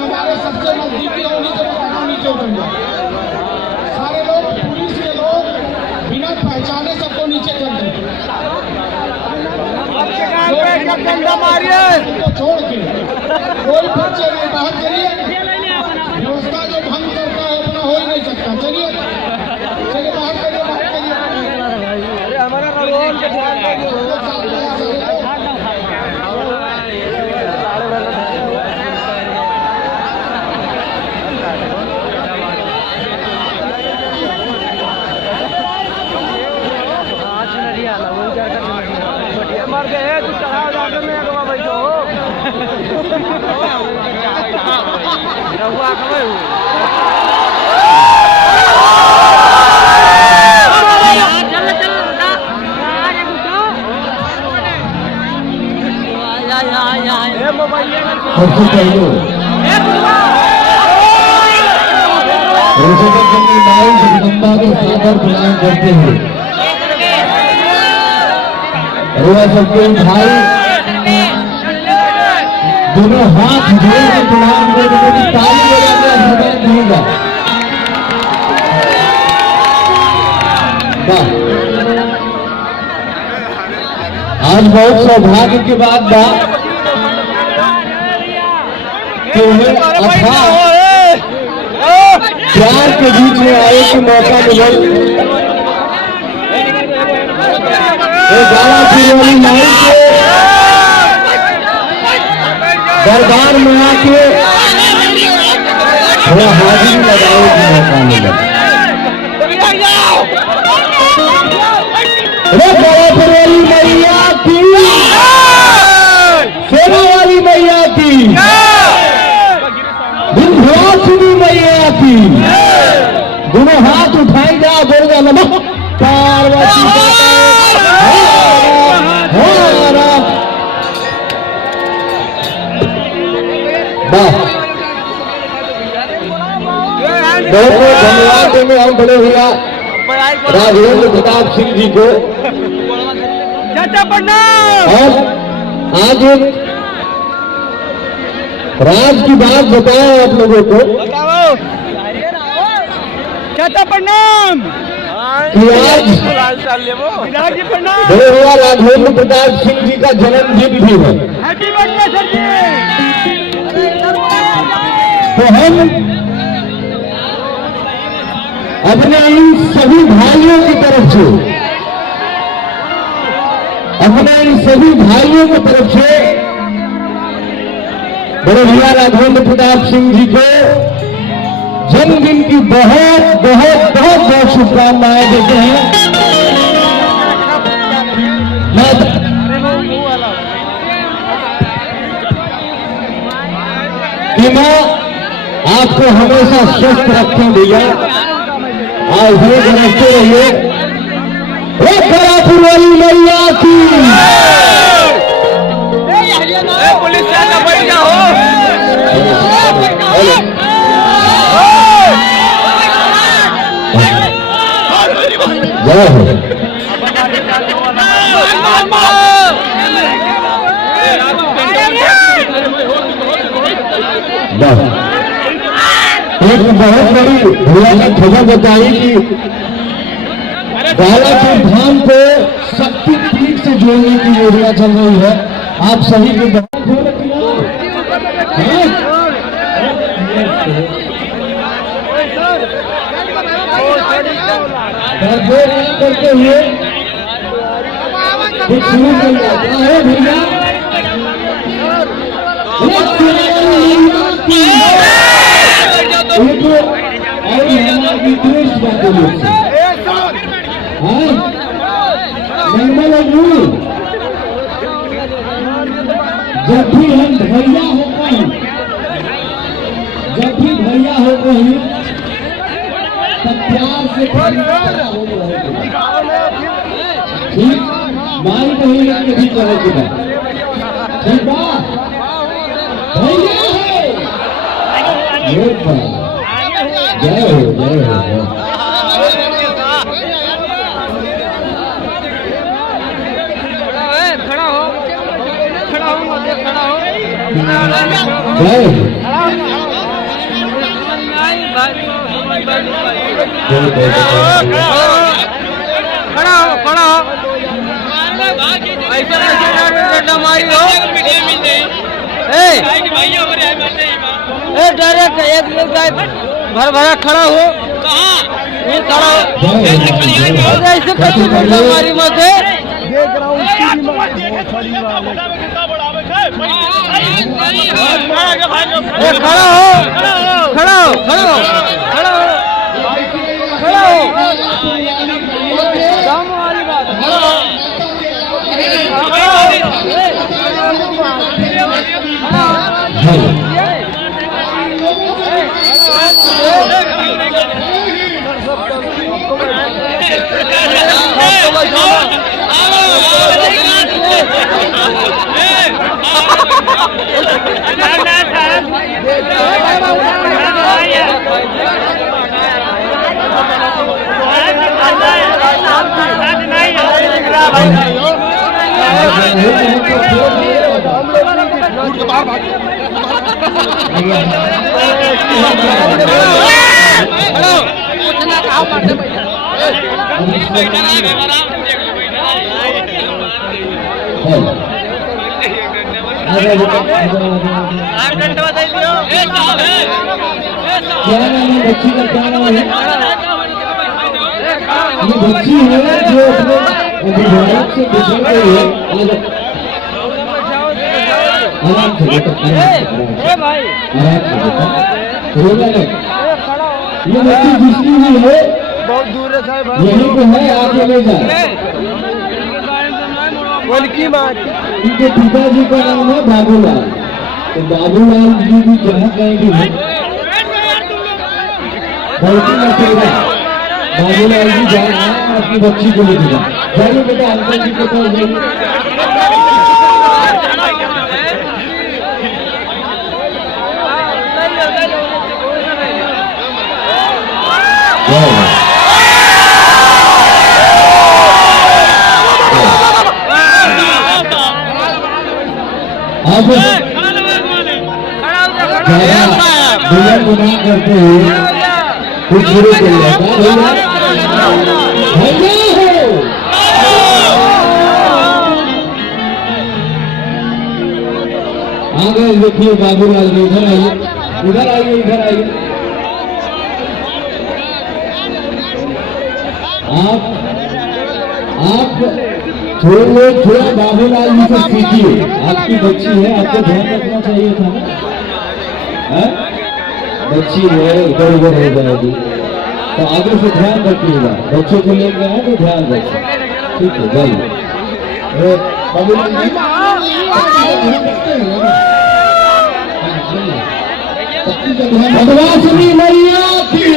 हमारे सबसे नजदीकी नीचे उतर जाए। सारे लोग पुलिस के लोग बिना पहचाने सबको नीचे कर दें। छोड़ के कोई बच्चे नहीं बाहर करिए। व्यवस्था जो भंग करता है अपना हो ही नहीं सकता। चलिए चलिए बाहर करिए, बाहर करिए। मर गए तू चढ़ा जाकर मैं अगवा भाई जो रहुआ खबर करते हैं सबके भाई दोनों हाथ जोड़ के प्रणाम करके ताली बजाकर आशीर्वाद देगा। आज बहुत सौभाग्य की बात बा कि उन्हें अथाह प्यार के बीच में आए के मौका मिला। गाला वाली माई के दरबार में आके थोड़ा हाजिरी लगाने का मौका मिला। गालापुर वाली मैया की, सेना वाली मैया की, विंध्याचली मैया की, दोनों हाथ उठाई जा बोल जा नमः पार्वती बहुत बहुत धन्यवाद देंगे हम बड़े भैया राजेंद्र प्रताप सिंह जी को। और आज एक राज की बात बताओ आप लोगों को प्रणाम कि आज बड़े भैया राजेंद्र प्रताप सिंह जी का जन्मदिन भी है। तो हम अपने इन सभी भाइयों की तरफ से बड़े भैया राजेंद्र प्रताप सिंह जी को जन्मदिन की बहुत बहुत बहुत बहुत शुभकामनाएं देते हैं। कि मां आपको हमेशा स्वस्थ रखें भैया, आज हमें समझते रहिए। गालापुर वाली मैया की, पुलिस बैठ जाओ। जय हो। एक बहुत बड़ी भैया ने खबर बताई कि गालापुर धाम को शक्ति पीठ से जोड़ने की योजना चल रही है। आप सभी के करते हुए शुरू कर जाता है भैया। जब भी हम भैया हो कहीं तब प्यार से ठीक माई बहन के भी करे की बात ठीक बा भैया जय हो जय हो। जय खड़ा हो ऐसे मारी हो डायरेक्ट एक भर भरा खड़ा हो खड़ा हो ऐसे मारी मत खड़ा हो क्या नाम है बच्ची का? क्या नाम है? ये बच्ची है जो अपने अभिभावक से गुजर गई है। आराम से बेटा, ये बच्ची जिसकी भी है बहुत दूर है साहब यही तो है, आगे ले जाए। इनके पिताजी का नाम है बाबूलाल। तो बाबूलाल जी भी जहाँ कहीं भी है बाबूलाल जी जा रहे हैं अपनी बच्ची को लेकर जाइए बेटा, अंकल जी के पास जाइए। अब बुला गुना करते हुए कुछ शुरू कर आगे देखिए बाबूलाल जी, इधर आइए, इधर आइए, इधर आइए। आप थोड़ा बाबूलाल जी से सीखिए। आपकी बच्ची है, आपको ध्यान रखना चाहिए था ना। बच्ची है, इधर उधर हो जाएगी, तो आगे से ध्यान रखिएगा। बच्चों को लेकर आए तो ध्यान रखिए, ठीक है? जाइए बाबूलाल जी, भगवानी मैया की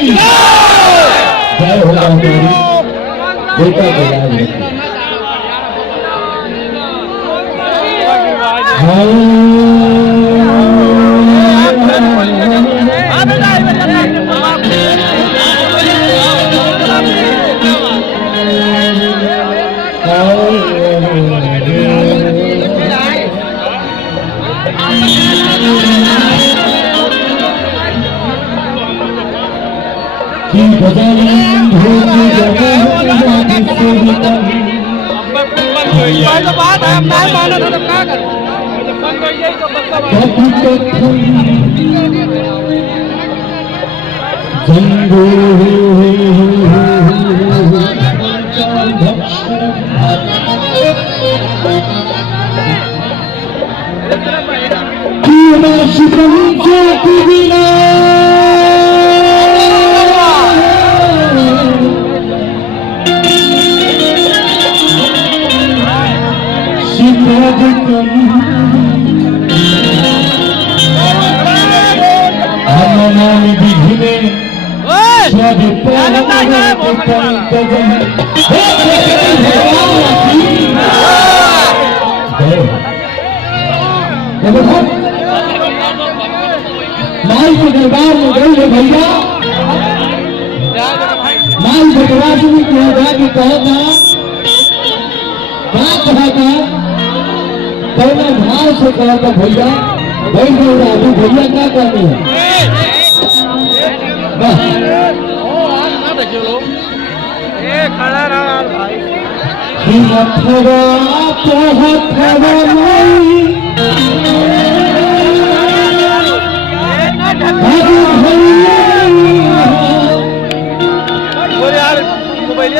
जय हो रहा बेटा के लाल बात है, मैं माना था तो क्या कर माई के दरबार में गई है भैया, माई भगवानी की होगा कि कहा था कौन भाव से कहा था भैया भाई भैया क्या कहते हैं खड़ा रहा भाई यार मोबाइल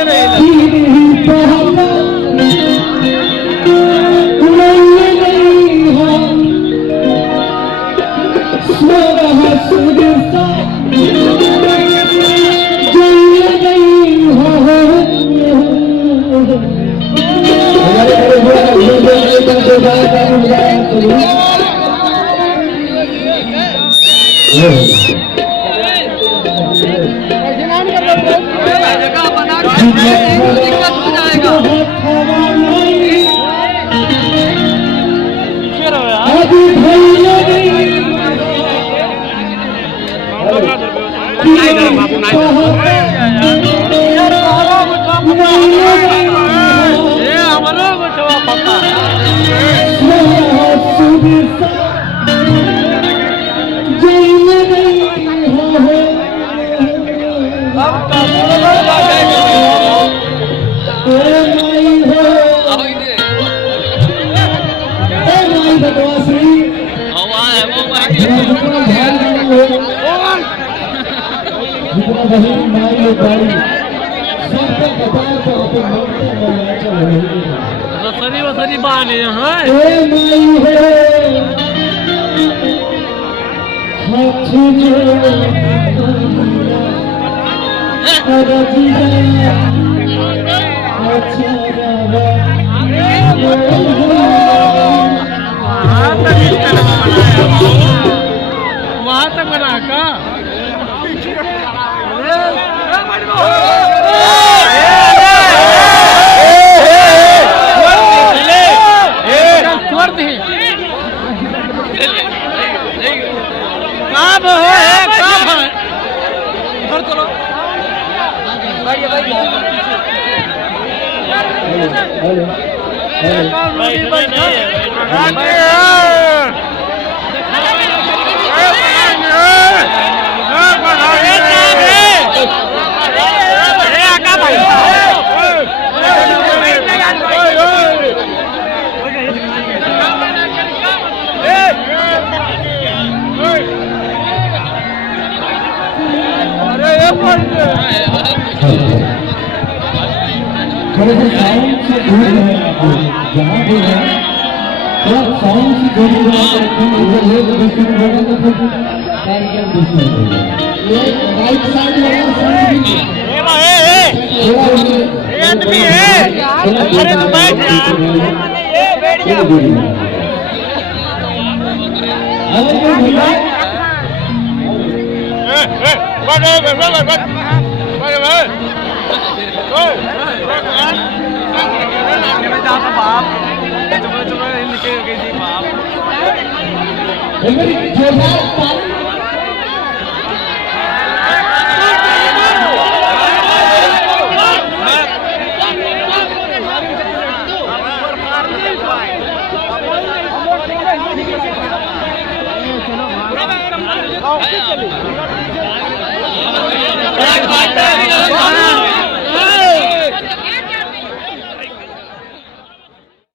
सरी बाने यहाँ वहाँ तक बना का थोड़े से साउंड से दूर रहे जहाँ भी है थोड़ा साउंड से दूर रहे लोग डिस्ट्रीब्यूट होगा तो फिर कार्यक्रम डिस्ट्रीब्यूट होगा ये राइट साइड वाला साउंड भी अरे तो बैठ जा